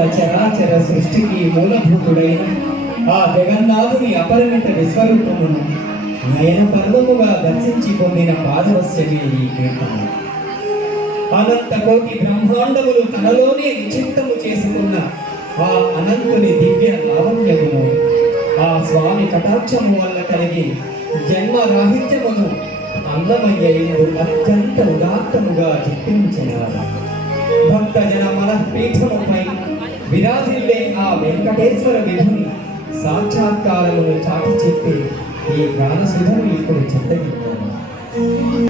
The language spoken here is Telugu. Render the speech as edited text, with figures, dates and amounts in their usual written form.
సకల చరాచర సృష్టికి మూలభూతుడైన ఆ జగన్నాథుని అపరిమిత విశ్వరూపమును నయన పర్వముగా దర్శించి పొందిన పాదవశ్యమే ఈ కీర్తన. అనంత కోటి బ్రహ్మాండములు తనలోనే నిశ్చిత్తము చేసుకున్న ఆ అనంతుని దివ్య లావణ్యమును ఆ స్వామి కటాక్షము వల్ల కలిగి జన్మ రాహిత్యమును అన్నమయ్యేందు అత్యంత ఉదాత్తముగా చిత్రించినారు. భక్తజన మనఃపీఠముపై విరాజిల్లే ఆ వెంకటేశ్వర విధుని సాక్షాత్కారమును చాటి చెప్పి ఈ గానసుధను ఇప్పుడు చెందగిన్నారు.